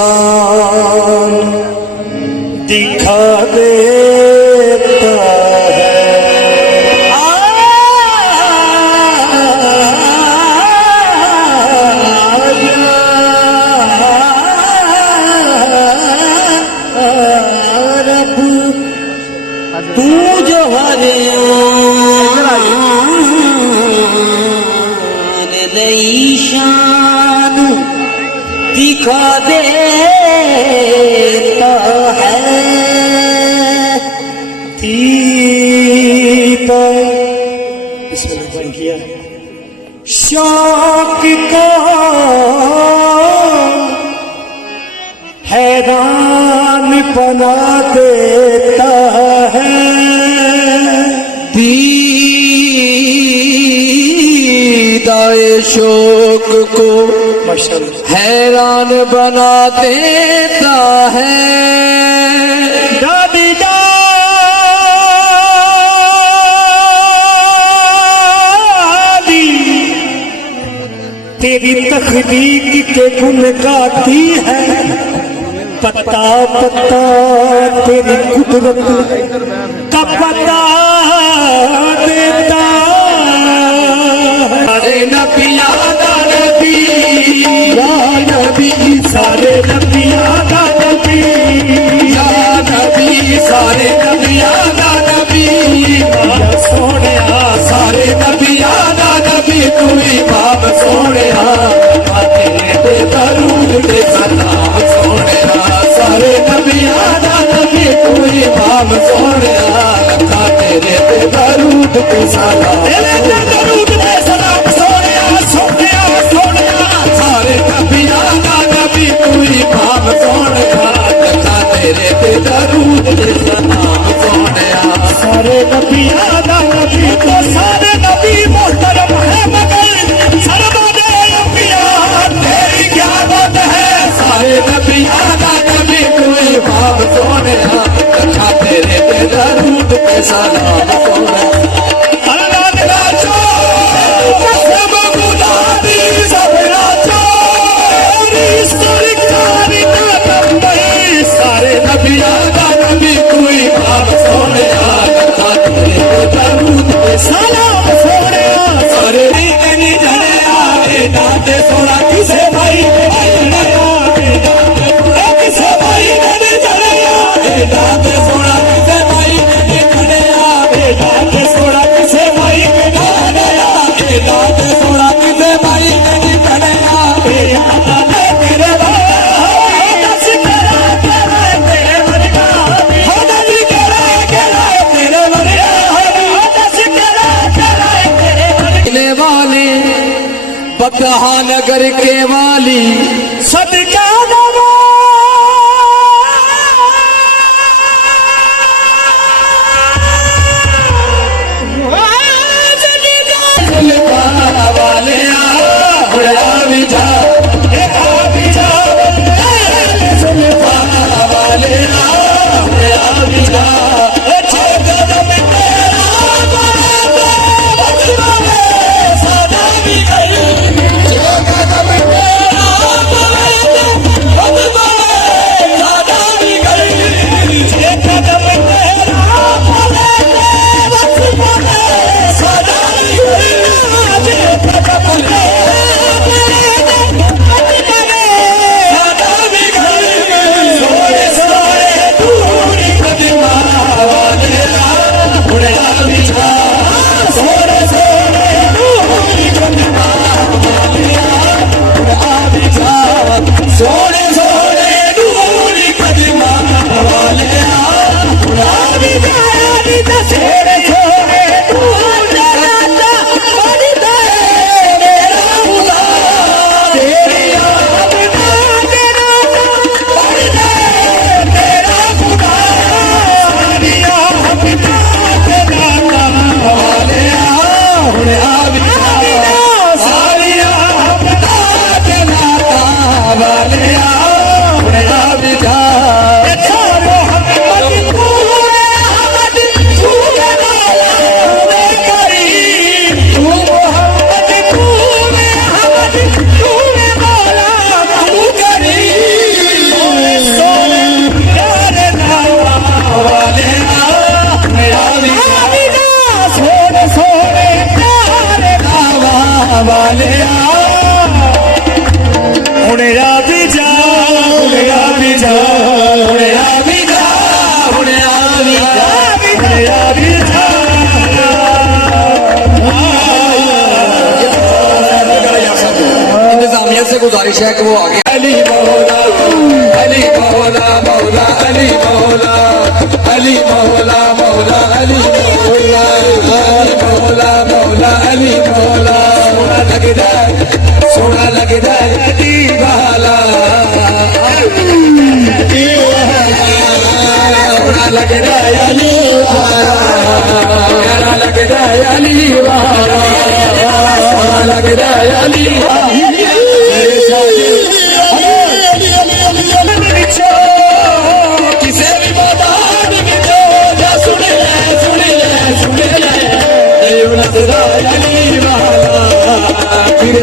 शान दिखा देता है। रब तू जो हरे नई शान दिखा देता है। किया शौक को हैरान बना देता है। दीदाए शौक को हैरान बना देता है। दादी तेरी तखलीक के गुण गाती है। पता पता तेरी कुदरत का पता देता। सारे नबी आदा नबी या नबी सारे नबी आदा नबी या नबी सारे नबी आदा नबी सोने सारे नबी आदा नबी तू इमाम सोने तेरे दरूद दे सलाम सोने सारे नबी आदा नबी तू इमाम सोने लखा तेरे दरूद दे सलाम दरूद दे सलाम सोने सोने सोने सारे नबी आदा नबी तू इमाम सोने लखा तेरे दरूद दे सलाम सोने सारे नबी आदा नबी तो सारे नबी मोहतरम है मगर सरबदे अंबिया तेरी क्या बात है। सारे नबी आदा नबी तू इमाम सोने लखा तेरे दरूद दे सलाम सोने सारे नबी आदा नबी तू इमाम सोने लखा तेरे दरूद दे सलाम सोने सारे नहीं जाने आए दाते सोना किसे भाई किसे भाई नहीं जाने आए दाते सोना किसे भाई नहीं आए दाते सोना किसे भाई नहीं आए दाते सोना किसे भाई नहीं जाने आए तेरे भाई दस करा तेरे वर्गा हो नबी करा तेरे वर्गा दस करा तेरे वाले बकहा नगर के वाली सदका वाले वाले हुणे आ भी जा हुणे आ भी जा हुणे आ भी जा हुणे आ भी जा हुणे आ भी जा इंतजामिया से गुजारिश है कि वो आगे अली मौला अली मौला मौला अली मौला अली मौला मौला अली मौला मौला मौला अली मौला सोना लगदा अली वाला सोना लगदा अली वाला लगदा अली वाला सोना लगदा अली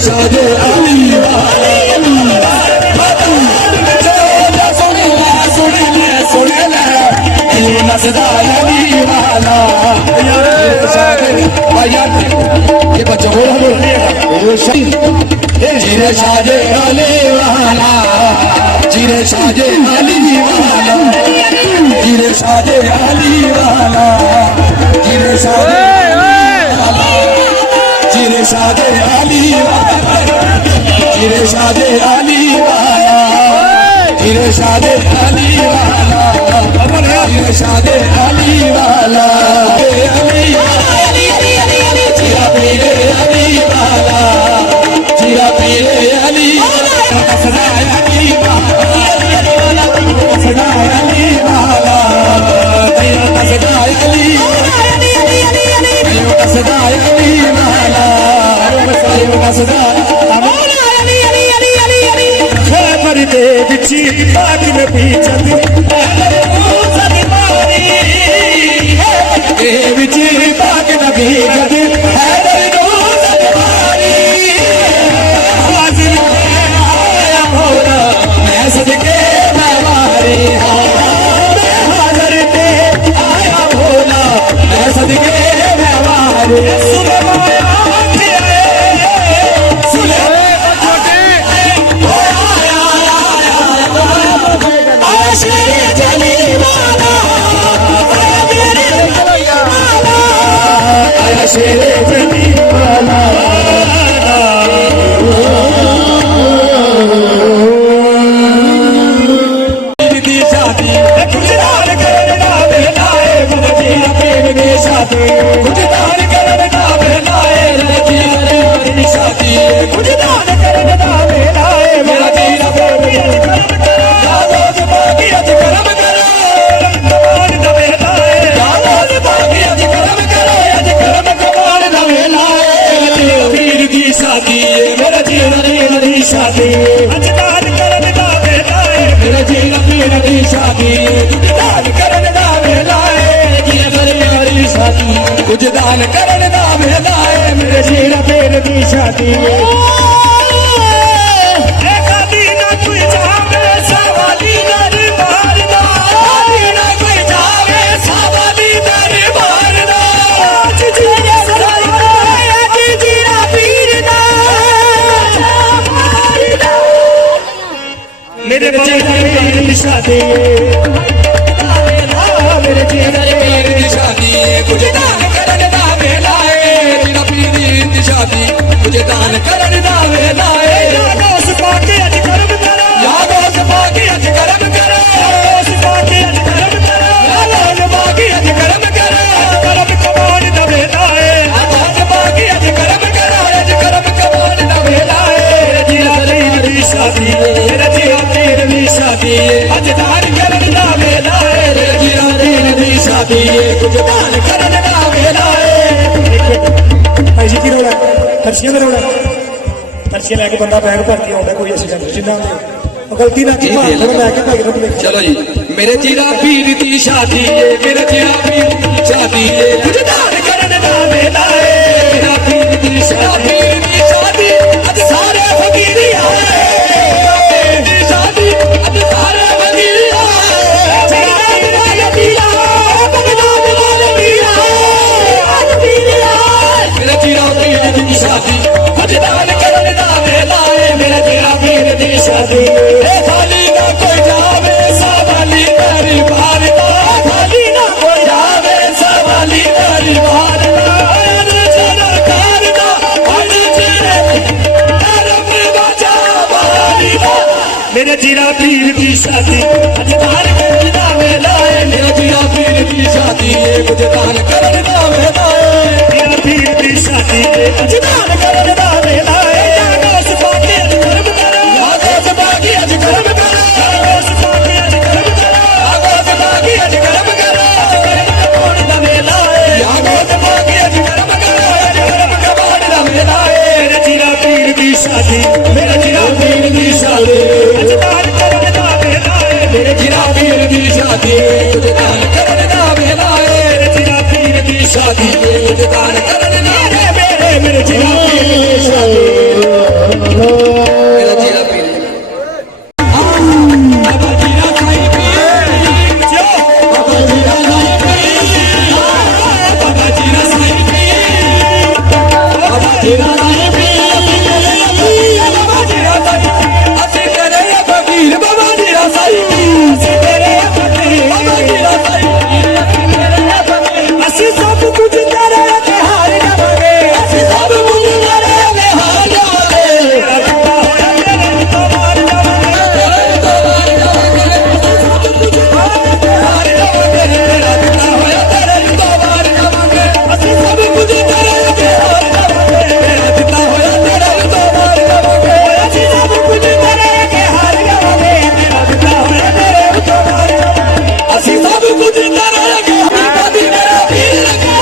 शादे अली नसदा अली वाला ये बच्चा बोला जीरे शादे अली वाला जीरे शादे अली वाला जीरे शादे अली वाला जीरे शादे जीरे शादे अली जीरे शादे अली वाला जीरे शादे अली वाला जीरे शादे अली वाला जीरा पीरे अली वाला जीरा पीरे अली सदा अली वाला सदा अली वाला सदा अली सदा अली वाला सदा खैबर दे बिची बाग में पीछत ए बिची बाग में पीछत हैदर नो सदवारी हाजिर आया मोरा मैं सदके नवारी हाजिर पे आया मोरा मैं सदके नवारी शेरे जनी वाला दी शादी कुछ दान करना बेलाए मुझे प्रेम की शादी कुछ दान करना बेलाए लड़की मेरी शादी कुछ दान करना बेलाए मेरा दिल प्रेम यादों बाकी अज करम करो रंगवान न बेलाए यादों बाकी अज करम करो अज करम शादी मेरा जीवन मेरी शादी दान करन दा बेलाए मेरा जीवन मेरी शादी दान करन दा बेलाए जीवन मेरी शादी कुछ दान करन दा बेलाए मेरे जीवन मेरी शादी मेरे जीवन शादी मेरे जीवन मेरी शादी कुछ दान करन दा बेलाए मेरा पीरी शादी कुछ दान करन दा बेलाए यादों पाके अज करम करो यादों पाके अज करम करो यादों पाके अज करम करो यादों पाके अज करम करो करम कमान दा बेलाए यादों पाके अज करम करो अज करम कमान दा बेलाए मेरी शादी मेरा जीवन शादी अज दान करन दा बेलाए मेरी शादी कुछ दान करन दा बेलाए भाई जी की रोड़ा खर्चियां में रोड़ा खर्चियां लेके बंदा बैग भर के आउंदा कोई ऐसी जिन्ना गलती ना की लैके भाई चलो जी मेरे जीरा पीर दी शादी मेरे जीरा पीर दी शादी कुछ दान करन दा बेलाए मेरा पीर दी शादी अज सारे फकीर आए मेरे जीरा पीर दी शादी अजदान करने दा वेला है मेरे जीरा पीर दी शादी ए खाली ना कोई जावे सवाली मेरी बार दा खाली ना कोई जावे सवाली मेरी बार दा चला कर दा हर तेरे तरफ बचा बारी दा मेरे जीरा पीर की शादी अजदान करने दा वेला है मेरे जीरा पीर दी शादी अजदान करने दा वेला है जीरा पीर की शादी अजदान करने दा वेला है जागोस पाके अज कर्म करो जागोस पाके अज कर्म करो जागोस पाके अज कर्म करो जागोस पाके अज कर्म करो कौन दा वेला है जागोस पाके अज कर्म करो अज कर्म कबाड़ दा वेला है मेरे जीरा पीर की शादी मेरे जीरा पीर दी शादी अजदान करने दा वेला है मेरे जीरा पीर दी शादी अजदान करने दा वेला है मेरे जीरा पीर की शादी अजदान करने दा मेरे जीरा पीर दी शादी मेरा जीरा पीर बाबा जीरा साईं पीर बाबा जीरा साईं पीर बाबा जीरा साईं पीर बाबा जीरा साईं पीर बाबा जीरा साईं ਅਸੀਂ ਤੇਰੇ ਫਕੀਰ ਬਾਬਾ जीरा साईं पीर ਅਸੀਂ ਤੇਰੇ ਫਕੀਰ ਬਾਬਾ जीरा साईं पीर ਅਸੀਂ ਤੇਰੇ ਫਕੀਰ ਅਸੀਂ ਸਭ ਕੁਝ ਤੇਰੇ ਤੇ ਹਾਰ ਜਾਵਾਂਗੇ ਅਸੀਂ ਸਭ ਕੁਝ ਤੇਰੇ ਵਿਹਾਰ ਜਾਵਾਂਗੇ ਰੱਬਾ ਹੋਇਆ ਤੇਰੇ ਤੋਂ ਮਾਰ ਜਾਵਾਂਗੇ ਤੇਰੇ ਤੋਂ ਮਾਰ ਜਾਵਾਂਗੇ ਸਭ ਕੁਝ ਤੇਰੇ ਵਿਹਾਰ ਜਾਵਾਂਗੇ ਤੇਰਾ ਦਿੱਤਾ ਹੋਇਆ ਤੇਰੇ ਤੋਂ ਮਾਰ ਜਾਵਾਂਗੇ ਅਸੀਂ ਸਭ ਕੁਝ ਤੇਰੇ ਵਿਹਾਰ ਜਾਵਾਂਗੇ ਤੇਰਾ ਦਿੱਤਾ ਹੋਇਆ ਤੇਰੇ ਤੋਂ ਮਾਰ ਜਾਵਾਂਗੇ ਅਸੀਂ ਸਭ ਕੁਝ ਤੇਰੇ ਅੱਗੇ ਹਾਰ ਜਾਵਾਂਗੇ ਤੇਰਾ ਦਿੱਤਾ ਹੋਇਆ ਤੇਰੇ ਉੱਤੋਂ ਮਾਰ ਜਾਵਾਂਗੇ ਅਸੀਂ ਸਭ ਕੁਝ ਤੇਰੇ ਅੱਗੇ ਹਾਜ਼ਰ ਮੇਰਾ ਪੀਰ ਲੱਗਾ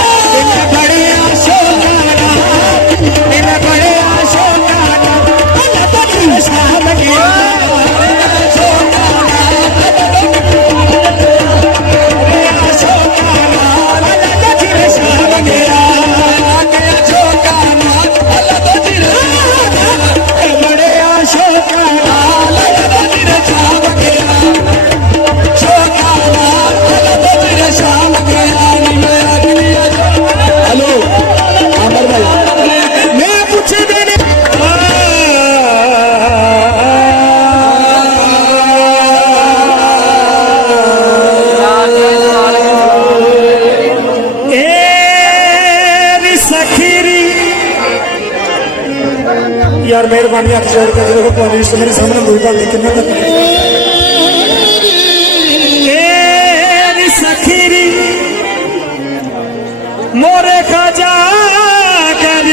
ਬੜੇ ਆਸ਼ੋਕਾਨਾ ਦਿਲ ਬੜੇ ਆਸ਼ੋਕਾਨਾ ਅੱਲਾ ਤੇਰੀ ਸ਼ਾਮ ਗਿਆ मैं पूछ देने यार मेहरबानी हाथ जोड़ के देखो पानी मेरे सामने कोई बात नहीं कितना सखीरी मोरे खाजा कर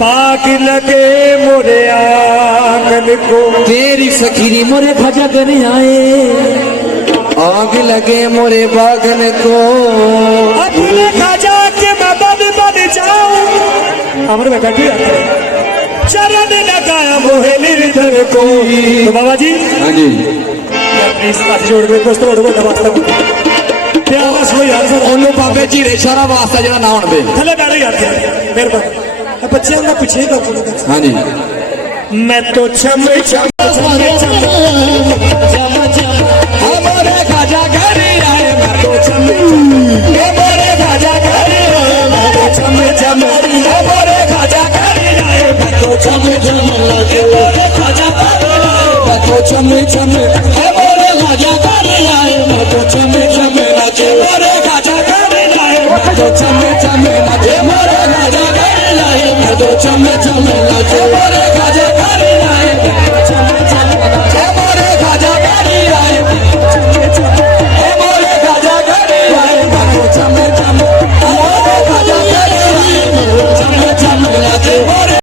पाक लगे मोरे आंगन को तेरी सखीरी मोरे खजा कर आए आग लगे मोरे बागन को अपने खाजा के मैं बन जाऊं हमारे में बैठी रहते चरण लगाया मोहे निर्धर को तो बाबा जी हाँ जी प्लीज हाथ जोड़ के दोस्तों बड़ा वास्ता प्यारा सो यार सर ਉਹਨੂੰ ਬਾਬੇ ਜੀਰੇ ਸਾਰਾ ਵਾਸਤਾ ਜਿਹੜਾ ਨਾ ਹੋਣ ਦੇ थले बैठ यार मेहरबानी बच्चे हम पीछे का हाँ जी मैं तो छम छम हमारे खाजा घर आए मैं तो छम हमारे खाजा घर आए मैं तो छम छम हमारे खाजा घर आए मैं तो छम छम लगे मेरे खाजा घर आए मैं तो छम छम हमारे खाजा घर आए मैं तो छम छम लगे मेरे खाजा घर आए मैं तो छम छम लगे मेरे खाजा घर आए मैं तो छम छम लगे